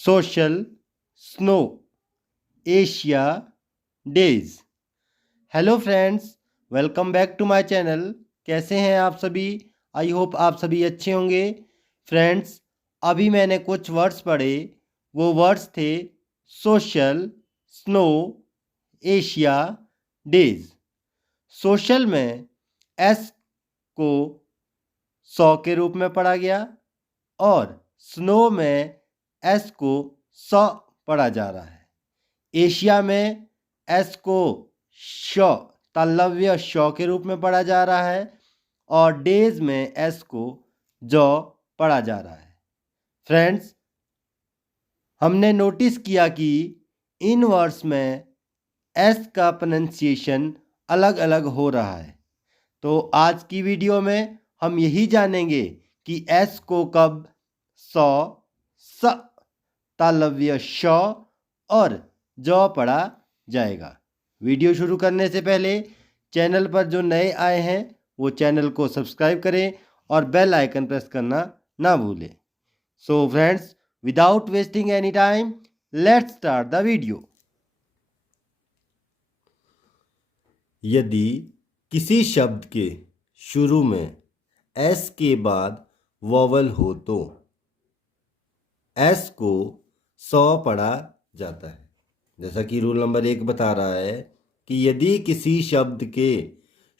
Social, स्नो, एशिया डेज। Hello friends, welcome back to my channel. कैसे हैं आप सभी? आई होप आप सभी अच्छे होंगे। फ्रेंड्स, अभी मैंने कुछ वर्ड्स पढ़े। वो वर्ड्स थे सोशल, स्नो, एशिया डेज। सोशल में एस को 100 के रूप में पढ़ा गया और स्नो में एस को 100 पढ़ा जा रहा है। एशिया में एस को श तालव्य श के रूप में पढ़ा जा रहा है और डेज में एस को ज पढ़ा जा रहा है। फ्रेंड्स, हमने नोटिस किया कि इन वर्ड्स में एस का प्रोनाउंसिएशन अलग अलग हो रहा है। तो आज की वीडियो में हम यही जानेंगे कि एस को कब स तालव्य श और ज पढ़ा जाएगा। वीडियो शुरू करने से पहले चैनल पर जो नए आए हैं वो चैनल को सब्सक्राइब करें और बेल आइकन प्रेस करना ना भूलें। So friends, without wasting any time, let's start the video. यदि किसी शब्द के शुरू में एस के बाद वॉवल हो तो एस को 100 पढ़ा जाता है। जैसा कि रूल नंबर 1 बता रहा है कि यदि किसी शब्द के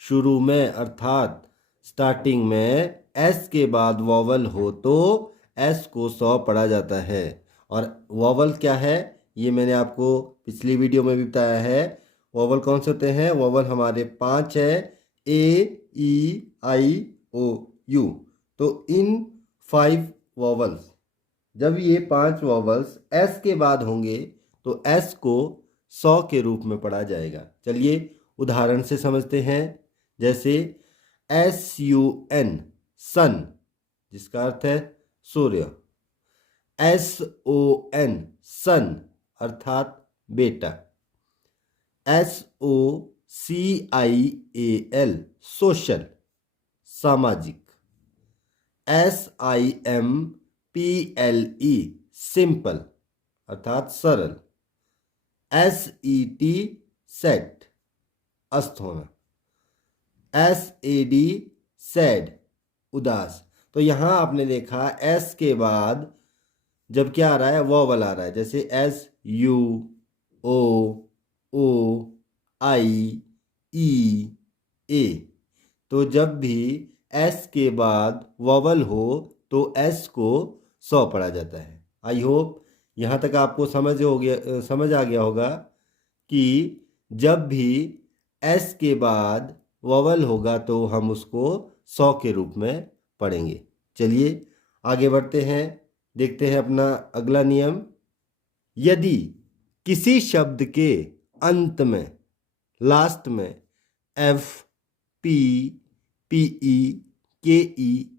शुरू में अर्थात स्टार्टिंग में एस के बाद वॉवल हो तो एस को 100 पढ़ा जाता है। और वॉवल क्या है ये मैंने आपको पिछली वीडियो में भी बताया है। वॉवल कौन से होते हैं? वॉवल हमारे 5 है, ए, ई, आई, ओ, यू। तो इन 5 वॉवल्स, जब ये 5 वॉवल्स एस के बाद होंगे तो एस को 100 के रूप में पढ़ा जाएगा। चलिए उदाहरण से समझते हैं। जैसे SUN सन, जिसका अर्थ है सूर्य। SON सन अर्थात बेटा। SOCIAL सोशल, सामाजिक। SIMPLE सिंपल अर्थात सरल। SET सेट, अस्त होना। SAD सैड, उदास। तो यहाँ आपने देखा एस के बाद जब क्या आ रहा है? वॉवल आ रहा है। जैसे SUOOIE। तो जब भी एस के बाद वॉवल हो तो एस को 100 पढ़ा जाता है। आई होप यहाँ तक आपको समझ आ गया होगा कि जब भी एस के बाद वॉवल होगा तो हम उसको 100 के रूप में पढ़ेंगे। चलिए आगे बढ़ते हैं, देखते हैं अपना अगला नियम। यदि किसी शब्द के अंत में, लास्ट में एफ, पी, पीई, केई,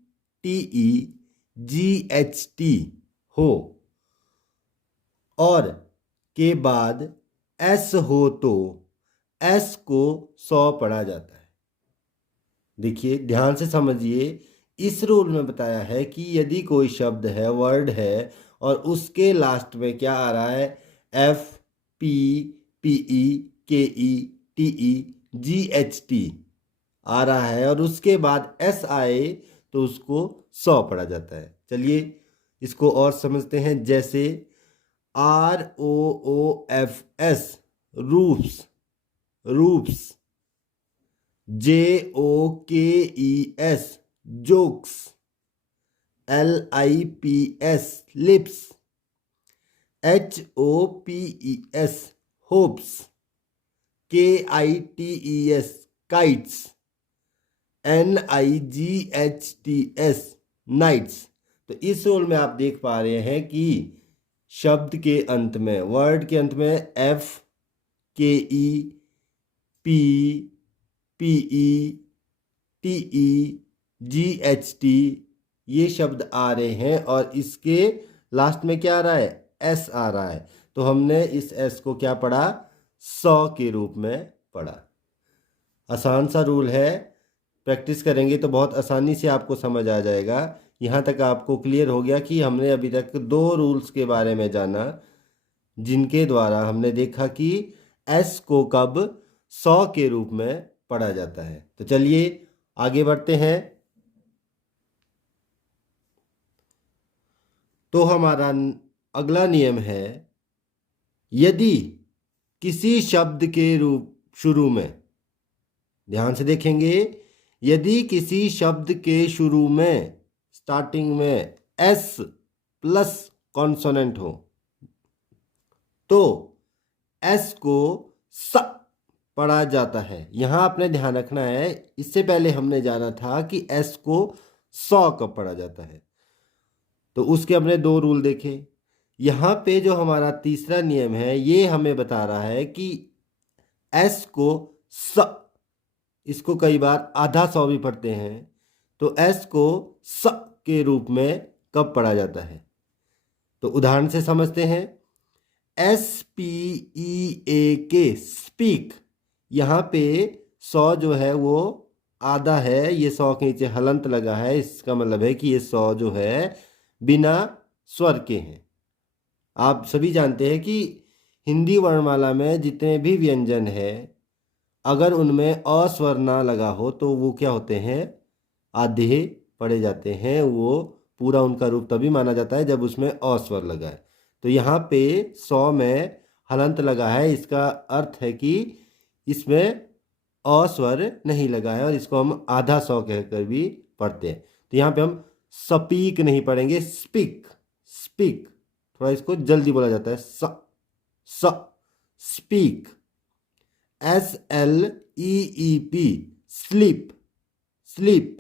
टीई, जीएचटी हो और के बाद एस हो तो एस को 100 पढ़ा जाता है। देखिए ध्यान से समझिए, इस रूल में बताया है कि यदि कोई शब्द है, वर्ड है और उसके लास्ट में क्या आ रहा है? एफ, पी, पीई, केई, टीई, जीएचटी आ रहा है और उसके बाद एस आए तो उसको 100 पढ़ा जाता है। चलिए इसको और समझते हैं। जैसे ROOFS roofs, roofs. JOKES jokes. LIPS lips. HOPES hopes. KITES kites. NIGHTS nights. तो इस रोल में आप देख पा रहे हैं कि शब्द के अंत में, वर्ड के अंत में एफ, केई, पी, पीई, टीई, जीएचटी ये शब्द आ रहे हैं और इसके लास्ट में क्या आ रहा है? एस आ रहा है। तो हमने इस एस को क्या पढ़ा? 100 के रूप में पढ़ा। आसान सा रूल है, प्रैक्टिस करेंगे तो बहुत आसानी से आपको समझ आ जाएगा। यहाँ तक आपको क्लियर हो गया कि हमने अभी तक दो रूल्स के बारे में जाना, जिनके द्वारा हमने देखा कि एस को कब 100 के रूप में पढ़ा जाता है। तो चलिए आगे बढ़ते हैं। तो हमारा अगला नियम है, यदि किसी शब्द के रूप शुरू में, ध्यान से देखेंगे, यदि किसी शब्द के शुरू में स्टार्टिंग में एस प्लस कॉन्सोनेंट हो तो एस को स पढ़ा जाता है। यहां आपने ध्यान रखना है, इससे पहले हमने जाना था कि एस को 100 कब पढ़ा जाता है, तो उसके हमने दो रूल देखे। यहाँ पे जो हमारा तीसरा नियम है ये हमें बता रहा है कि एस को स, इसको कई बार आधा 100 भी पढ़ते हैं, तो एस को स के रूप में कब पढ़ा जाता है। तो उदाहरण से समझते हैं। SPEAK स्पीक, यहाँ पे 100 जो है वो आधा है, ये 100 के नीचे हलंत लगा है, इसका मतलब है कि ये 100 जो है बिना स्वर के हैं। आप सभी जानते हैं कि हिंदी वर्णमाला में जितने भी व्यंजन है, अगर उनमें अस्वर ना लगा हो तो वो क्या होते हैं, आधे पढ़े जाते हैं। वो पूरा उनका रूप तभी माना जाता है जब उसमें अस्वर लगा है। तो यहाँ पे 100 में हलंत लगा है, इसका अर्थ है कि इसमें अस्वर नहीं लगा है और इसको हम आधा 100 कहकर भी पढ़ते हैं। तो यहाँ पे हम स्पीक नहीं पढ़ेंगे, स्पीक। स्पीक थोड़ा इसको जल्दी बोला जाता है, speak. SLEEP sleep, sleep.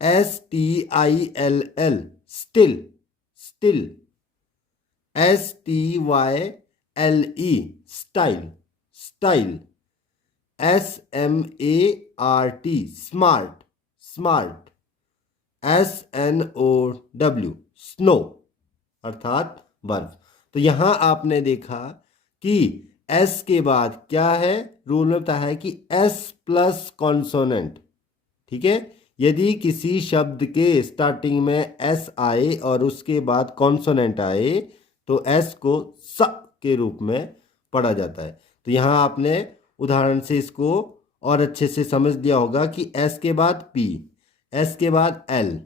STILL still, still. STYLE style, style. SMART smart, smart. SNOW snow अर्थात बर्फ। तो यहां आपने देखा कि एस के बाद क्या है, रूल में बताया है कि एस प्लस कॉन्सोनेंट, ठीक है। यदि किसी शब्द के स्टार्टिंग में एस आए और उसके बाद कॉन्सोनेंट आए तो एस को स के रूप में पढ़ा जाता है। तो यहाँ आपने उदाहरण से इसको और अच्छे से समझ लिया होगा कि एस के बाद पी, एस के बाद एल,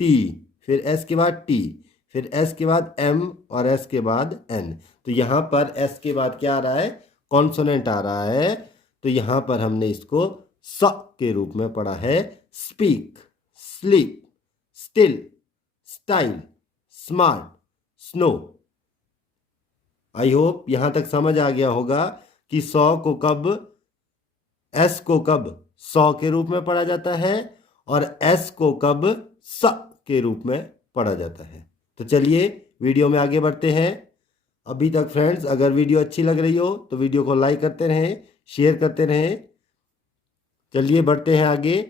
टी, फिर एस के बाद टी, फिर एस के बाद एम और एस के बाद एन। तो यहाँ पर एस के बाद क्या आ रहा है, कॉन्सोनेंट आ रहा है। तो यहाँ पर हमने इसको स के रूप में पढ़ा है। Speak, sleep, still, style, smart, snow. I hope यहाँ तक समझ आ गया होगा कि 100 को कब, एस को कब 100 के रूप में पढ़ा जाता है और एस को कब स के रूप में पढ़ा जाता है। तो चलिए वीडियो में आगे बढ़ते हैं। अभी तक फ्रेंड्स अगर वीडियो अच्छी लग रही हो तो वीडियो को लाइक करते रहें, शेयर करते रहें। चलिए बढ़ते हैं आगे।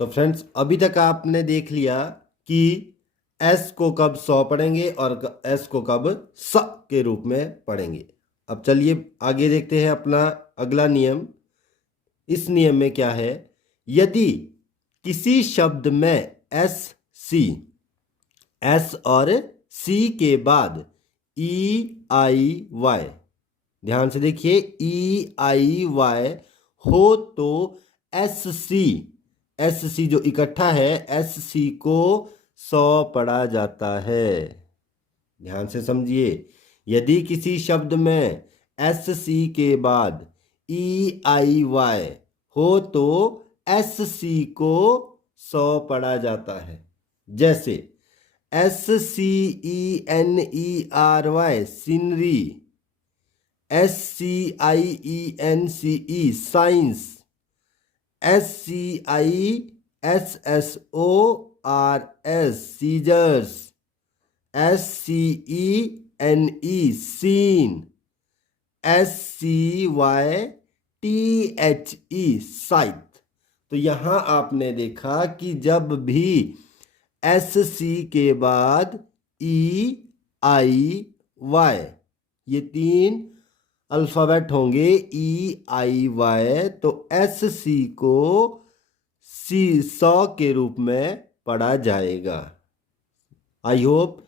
तो फ्रेंड्स अभी तक आपने देख लिया कि एस को कब 100 पढ़ेंगे और एस को कब स के रूप में पढ़ेंगे। अब चलिए आगे देखते हैं अपना अगला नियम। इस नियम में क्या है, यदि किसी शब्द में एस सी, एस और सी के बाद ई आई वाई, ध्यान से देखिए, ई आई वाई हो तो एस सी जो इकट्ठा है एस सी को 100 पढ़ा जाता है। ध्यान से समझिए, यदि किसी शब्द में एस सी के बाद ई आई वाई हो तो एस सी को 100 पढ़ा जाता है। जैसे SCENERY scenery, SCIENCE science, SCISSORS scissors, SCENE scene, SCYTHE scythe. तो यहां आपने देखा कि जब भी एस सी के बाद ई आई वाई, ये तीन अल्फ़ाबेट होंगे, ई आई वाई, तो एस सी को सौ के रूप में पढ़ा जाएगा। आई होप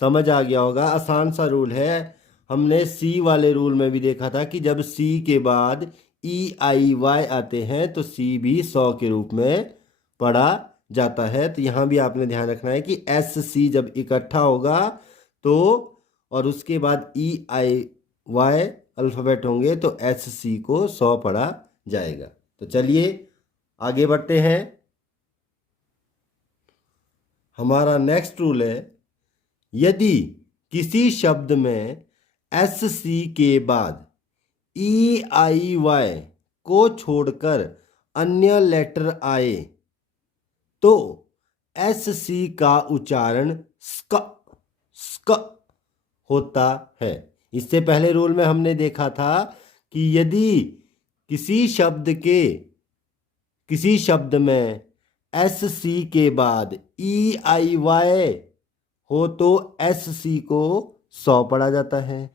समझ आ गया होगा, आसान सा रूल है। हमने सी वाले रूल में भी देखा था कि जब सी के बाद EIY आते हैं तो सी भी 100 के रूप में पढ़ा जाता है। तो यहाँ भी आपने ध्यान रखना है कि SC जब इकट्ठा होगा तो और उसके बाद EIY अल्फ़ाबेट होंगे तो SC को 100 पढ़ा जाएगा। तो चलिए आगे बढ़ते हैं। हमारा नेक्स्ट रूल है, यदि किसी शब्द में SC के बाद EIY को छोड़कर अन्य लेटर आए तो SC का उच्चारण स्क होता है। इससे पहले रूल में हमने देखा था कि यदि किसी शब्द में SC के बाद EIY हो तो SC को 100 पढ़ा जाता है।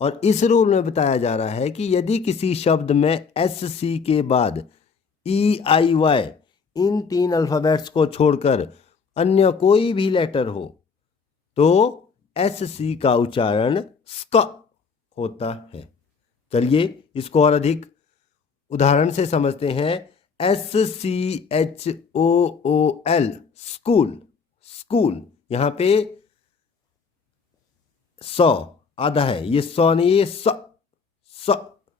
और इस रूल में बताया जा रहा है कि यदि किसी शब्द में SC के बाद EIY इन 3 अल्फ़ाबेट्स को छोड़कर अन्य कोई भी लेटर हो तो SC का उच्चारण स्क होता है। चलिए इसको और अधिक उदाहरण से समझते हैं। SCHOOL स्कूल, यहाँ पे 100 आधा है, ये 100 नहीं, ये स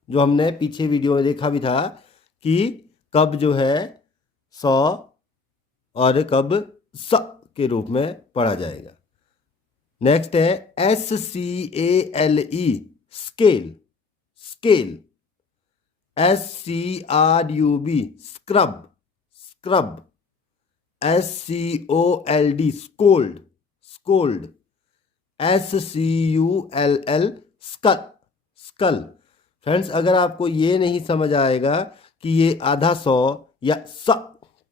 जो हमने पीछे वीडियो में देखा भी था कि कब जो है 100 और कब स के रूप में पढ़ा जाएगा। नेक्स्ट है SCALE scale, SCRUB scrub, SCOLD scold, SCULL scull. Friends, अगर आपको ये नहीं समझ आएगा कि ये आधा 100 या स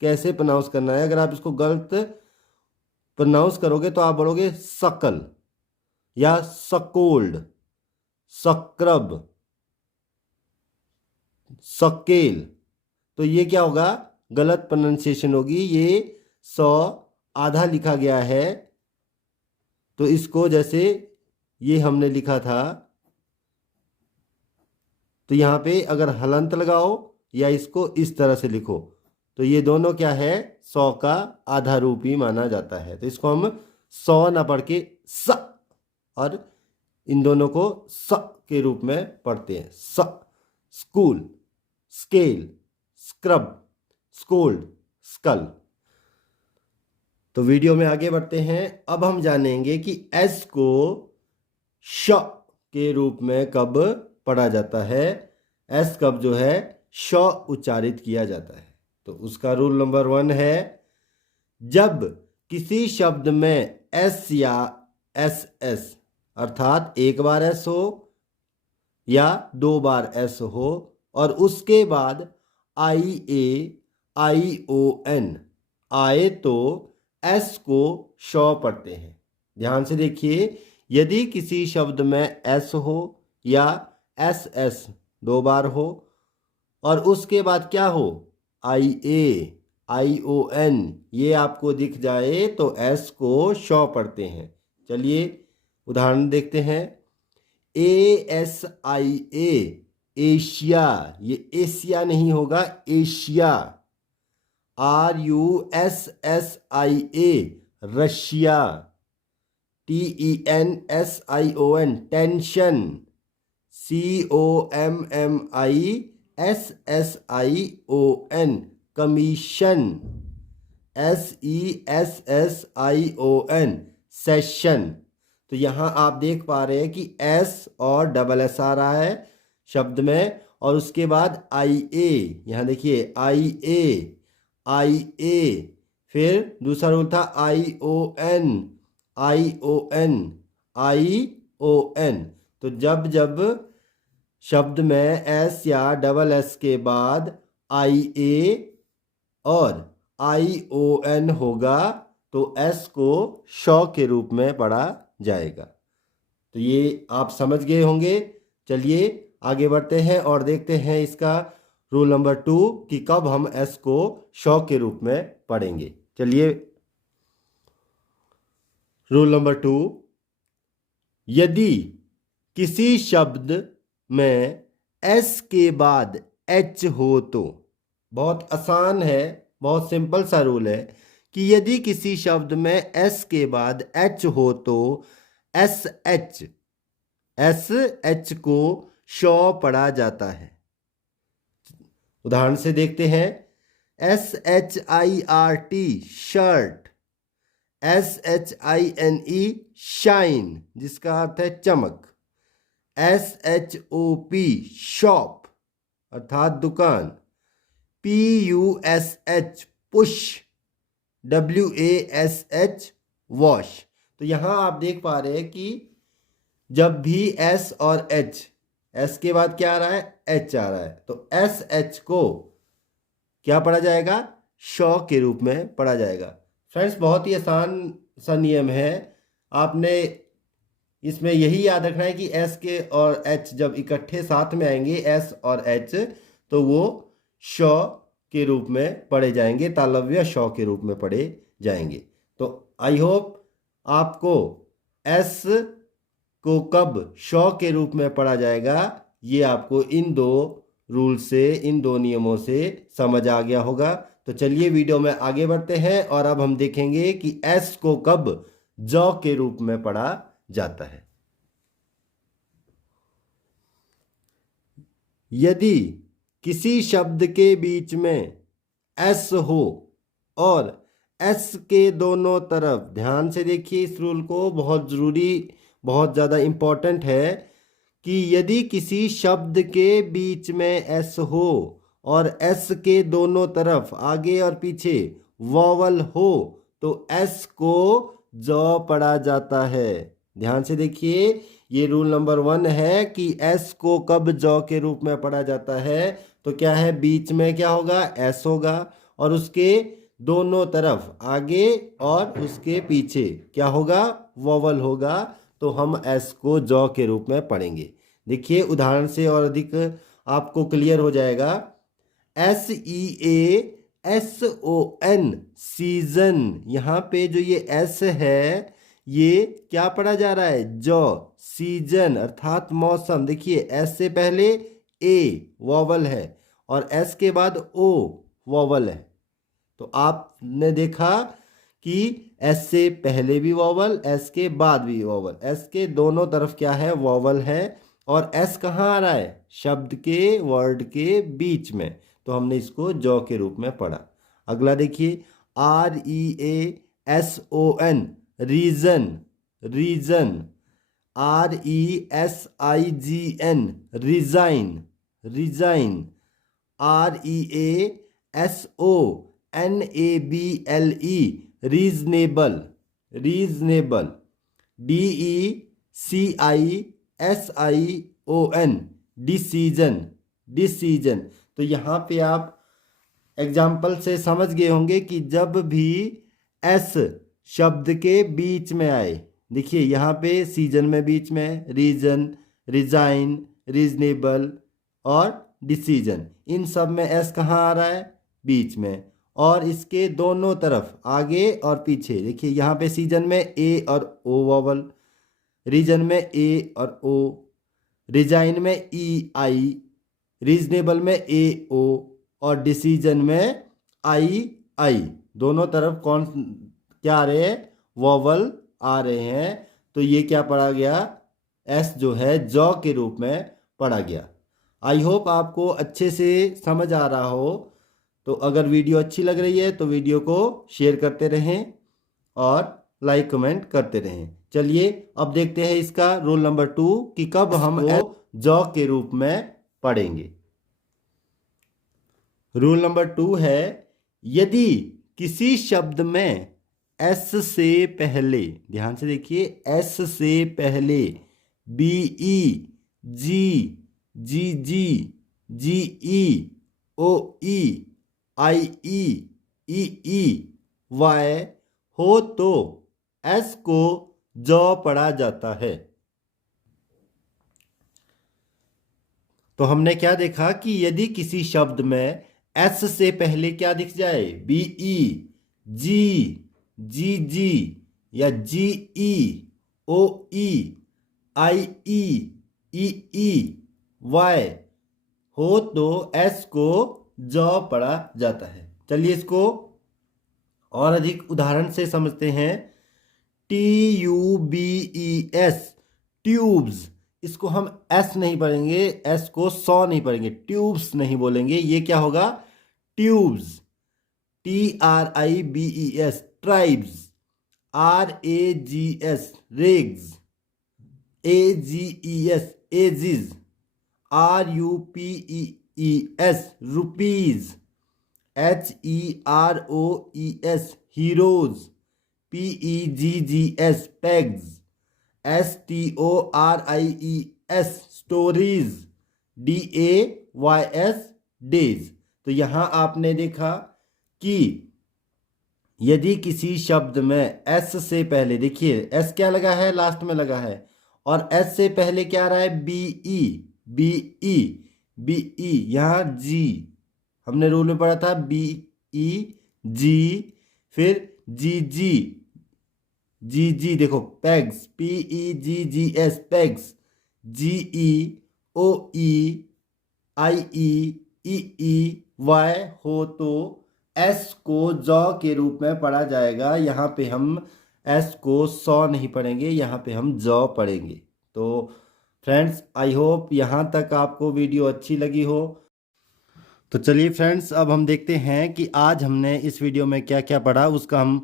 कैसे प्रोनाउंस करना है, अगर आप इसको गलत प्रोनाउंस करोगे तो आप बोलोगे सकल या सकोल्ड, सक्रब, सकेल, तो ये क्या होगा, गलत प्रोनाउंसिएशन होगी। ये 100 आधा लिखा गया है, तो इसको जैसे ये हमने लिखा था तो यहाँ पे अगर हलंत लगाओ या इसको इस तरह से लिखो तो ये दोनों क्या है, 100 का आधा रूप ही माना जाता है। तो इसको हम 100 ना पढ़ के स और इन दोनों को स के रूप में पढ़ते हैं। स, school, scale, scrub, scold, scull. तो वीडियो में आगे बढ़ते हैं। अब हम जानेंगे कि S को श के रूप में कब पढ़ा जाता है, S कब जो है श उच्चारित किया जाता है। तो उसका रूल नंबर 1 है, जब किसी शब्द में S या SS अर्थात एक बार S हो या 2 बार S हो और उसके बाद IA ION आए तो S को श पढ़ते हैं। ध्यान से देखिए, यदि किसी शब्द में S हो या SS 2 बार हो और उसके बाद क्या हो, IA ION ये आपको दिख जाए तो S को श पढ़ते हैं। चलिए उदाहरण देखते हैं। ASIA एशिया, ये एशिया नहीं होगा, Asia. RUSSIA Russia. TENSION tension. COMMISSION commission. SESSION session. तो यहाँ आप देख पा रहे हैं कि S और डबल S आ रहा है शब्द में और उसके बाद IA, यहाँ देखिए IA, फिर दूसरा रूल था ION। तो जब शब्द में S या डबल S के बाद IA और ION होगा तो S को श के रूप में पढ़ा जाएगा। तो ये आप समझ गए होंगे। चलिए आगे बढ़ते हैं और देखते हैं इसका रूल नंबर 2 कि कब हम एस को शौ के रूप में पढ़ेंगे। चलिए, रूल नंबर 2, यदि किसी शब्द में एस के बाद एच हो तो, बहुत आसान है, बहुत सिंपल सा रूल है कि यदि किसी शब्द में एस के बाद एच हो तो एस एच को शौ पढ़ा जाता है। उदाहरण से देखते हैं। SHIRT शर्ट, SHINE शाइन जिसका अर्थ है चमक, SHOP शॉप अर्थात दुकान, PUSH पुश, WASH वॉश। तो यहां आप देख पा रहे हैं कि जब भी एस और एस के बाद क्या आ रहा है, एच आ रहा है, तो SH को क्या पढ़ा जाएगा, शौ के रूप में पढ़ा जाएगा। फ्रेंड्स, बहुत ही आसान सा नियम है, आपने इसमें यही याद रखना है कि एस के और एच जब इकट्ठे साथ में आएंगे, एस और एच, तो वो शौ के रूप में पढ़े जाएंगे, तालव्य शौ के रूप में पढ़े जाएंगे। तो आई होप आपको एस को कब शौ के रूप में पढ़ा जाएगा, ये आपको इन दो रूल से, इन दो नियमों से समझ आ गया होगा। तो चलिए वीडियो में आगे बढ़ते हैं और अब हम देखेंगे कि एस को कब जौ के रूप में पढ़ा जाता है। यदि किसी शब्द के बीच में एस हो और एस के दोनों तरफ, ध्यान से देखिए इस रूल को, बहुत जरूरी, बहुत ज़्यादा इम्पोर्टेंट है कि यदि किसी शब्द के बीच में एस हो और एस के दोनों तरफ, आगे और पीछे, वॉवल हो तो एस को जौ पढ़ा जाता है। ध्यान से देखिए, ये रूल नंबर 1 है कि एस को कब जौ के रूप में पढ़ा जाता है। तो क्या है, बीच में क्या होगा, एस होगा और उसके दोनों तरफ, आगे और उसके पीछे क्या होगा, वॉवल होगा। तो हम एस को जौ के रूप में पढ़ेंगे। देखिए उदाहरण से और अधिक आपको क्लियर हो जाएगा। SEASON सीजन, यहाँ पे जो ये एस है ये क्या पढ़ा जा रहा है, जौ, सीजन अर्थात मौसम। देखिए एस से पहले ए वॉवल है और एस के बाद ओ वॉवल है। तो आपने देखा कि एस से पहले भी वॉवल, एस के बाद भी वॉवल, एस के दोनों तरफ क्या है, वॉवल है। और एस कहाँ आ रहा है, शब्द के, वर्ड के बीच में। तो हमने इसको जौ के रूप में पढ़ा। अगला देखिए, REASON reason, reason, RESIGN resign, resign, REASONABLE reasonable, reasonable, DECISION decision, decision. तो यहाँ पे आप एग्जाम्पल से समझ गए होंगे कि जब भी एस शब्द के बीच में आए, देखिए यहाँ पे सीजन में बीच में, रीजन, रिजाइन, रीजनेबल और डिसीजन, इन सब में एस कहाँ आ रहा है, बीच में। और इसके दोनों तरफ, आगे और पीछे, देखिए यहाँ पे सीजन में ए और ओ वॉवल, रीजन में ए और ओ, रिजाइन में ई आई, रीजनेबल में ए ओ और डिसीजन में आई आई। दोनों तरफ कौन क्या आ रहे हैं, वॉवल आ रहे हैं। तो ये क्या पढ़ा गया, एस जो है जौ के रूप में पढ़ा गया। आई होप आपको अच्छे से समझ आ रहा हो। तो अगर वीडियो अच्छी लग रही है तो वीडियो को शेयर करते रहें और लाइक कमेंट करते रहें। चलिए अब देखते हैं इसका रूल नंबर 2 कि कब हम जौ के रूप में पढ़ेंगे। रूल नंबर 2 है, यदि किसी शब्द में एस से पहले, ध्यान से देखिए, एस से पहले BE, ji, GG, GE, OE, IE, EE, Y हो तो एस को जौ पढ़ा जाता है। तो हमने क्या देखा कि यदि किसी शब्द में एस से पहले क्या दिख जाए, बी ई, जी, जी जी, या जी ई, ओ ई, आई ई, ई वाई हो तो एस को ज पढ़ा जाता है। चलिए इसको और अधिक उदाहरण से समझते हैं। T U B E S, tubes. इसको हम एस नहीं पढ़ेंगे, एस को सौ नहीं पढ़ेंगे, ट्यूब्स नहीं बोलेंगे, ये क्या होगा, tubes. T R I B E S, tribes. R A G S, rags. A G E S, ages. R U P E S, rupees. H E R O E S, heroes. P E G G S, pegs. S T O R I E S, stories. D A Y S, days. तो यहां आपने देखा कि यदि किसी शब्द में S से पहले, देखिए एस क्या लगा है, लास्ट में लगा है, और एस से पहले क्या आ रहा है, B E, B E, B E, यहां जी, हमने रूल में पढ़ा था बी ई जी, फिर जी जी, जी जी देखो, pegs, P E G G S, pegs. जी ई, ओ ई, आई ई वाई हो तो एस को जॉ के रूप में पढ़ा जाएगा। यहाँ पे हम एस को सौ नहीं पढ़ेंगे, यहाँ पे हम जॉ पढ़ेंगे। तो फ्रेंड्स, आई होप यहाँ तक आपको वीडियो अच्छी लगी हो। तो चलिए फ्रेंड्स, अब हम देखते हैं कि आज हमने इस वीडियो में क्या क्या पढ़ा, उसका हम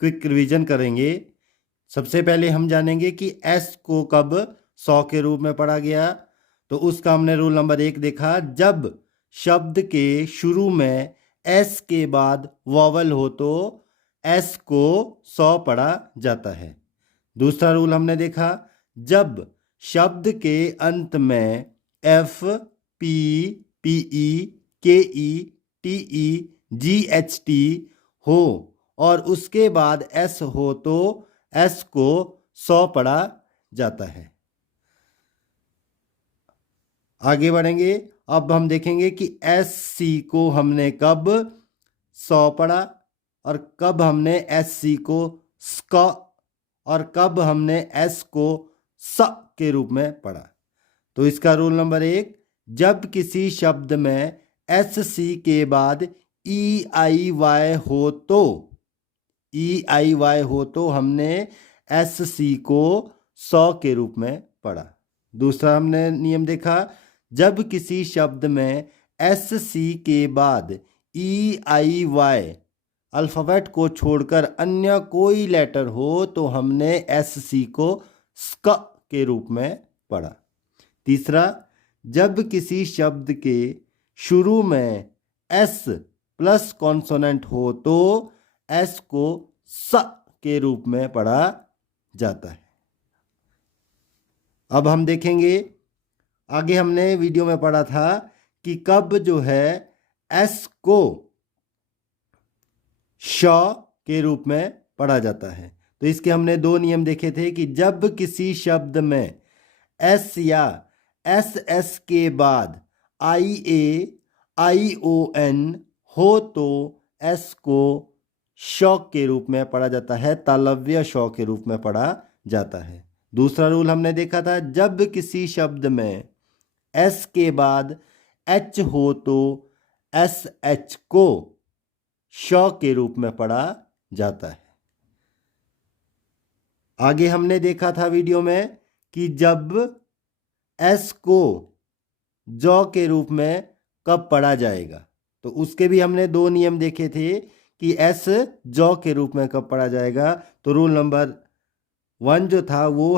क्विक रिवीजन करेंगे। सबसे पहले हम जानेंगे कि एस को कब सौ के रूप में पढ़ा गया। तो उसका हमने रूल नंबर 1 देखा, जब शब्द के शुरू में एस के बाद वॉवल हो तो एस को सौ पढ़ा जाता है। दूसरा रूल हमने देखा, जब शब्द के अंत में एफ, पी, पीई, केई, टीई, जीएचटी हो और उसके बाद एस हो तो एस को सौ पढ़ा जाता है। आगे बढ़ेंगे, अब हम देखेंगे कि एस सी को हमने कब सौ पढ़ा और कब हमने एस सी को स्क और कब हमने एस को स के रूप में पढ़ा। तो इसका रूल नंबर 1, जब किसी शब्द में एस सी के बाद ई आई वाई हो तो, ई आई वाई हो तो हमने एस सी को सौ के रूप में पढ़ा। दूसरा हमने नियम देखा, जब किसी शब्द में एस सी के बाद ई आई वाई अल्फ़ाबेट को छोड़कर अन्य कोई लेटर हो तो हमने एस सी को स्क के रूप में पढ़ा। तीसरा, जब किसी शब्द के शुरू में एस प्लस कॉन्सोनेंट हो तो एस को स के रूप में पढ़ा जाता है। अब हम देखेंगे, आगे हमने वीडियो में पढ़ा था कि कब जो है एस को श के रूप में पढ़ा जाता है। तो इसके हमने 2 नियम देखे थे कि जब किसी शब्द में एस या एस एस के बाद आई ए, आई ओ एन हो तो एस को श के रूप में पढ़ा जाता है, तालव्य श के रूप में पढ़ा जाता है। दूसरा रूल हमने देखा था, जब किसी शब्द में एस के बाद एच हो तो एस एच को श के रूप में पढ़ा जाता है। आगे हमने देखा था वीडियो में कि जब एस को जॉ के रूप में कब पढ़ा जाएगा, तो उसके भी हमने 2 नियम देखे थे कि एस जॉ के रूप में कब पढ़ा जाएगा। तो रूल नंबर 1 जो था वो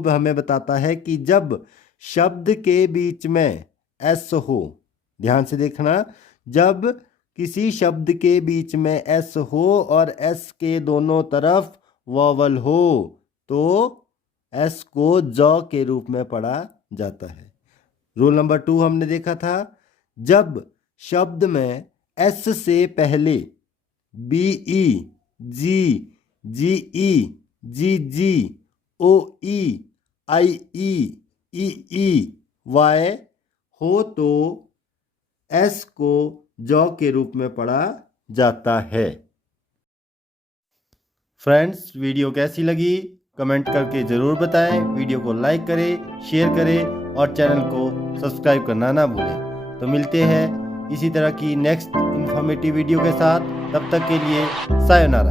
हमें बताता है कि जब शब्द के बीच में एस हो, ध्यान से देखना, जब किसी शब्द के बीच में एस हो और एस के दोनों तरफ वॉवल हो तो एस को जॉ के रूप में पढ़ा जाता है। रूल नंबर 2 हमने देखा था, जब शब्द में एस से पहले बी ई, जी, जी ई, जी जी, ओ ई, आई ई, वाई हो तो एस को जौ के रूप में पढ़ा जाता है। फ्रेंड्स, वीडियो कैसी लगी कमेंट करके ज़रूर बताएं। वीडियो को लाइक करें, शेयर करें और चैनल को सब्सक्राइब करना ना भूलें। तो मिलते हैं इसी तरह की नेक्स्ट इन्फॉर्मेटिव वीडियो के साथ। तब तक के लिए सायोनारा।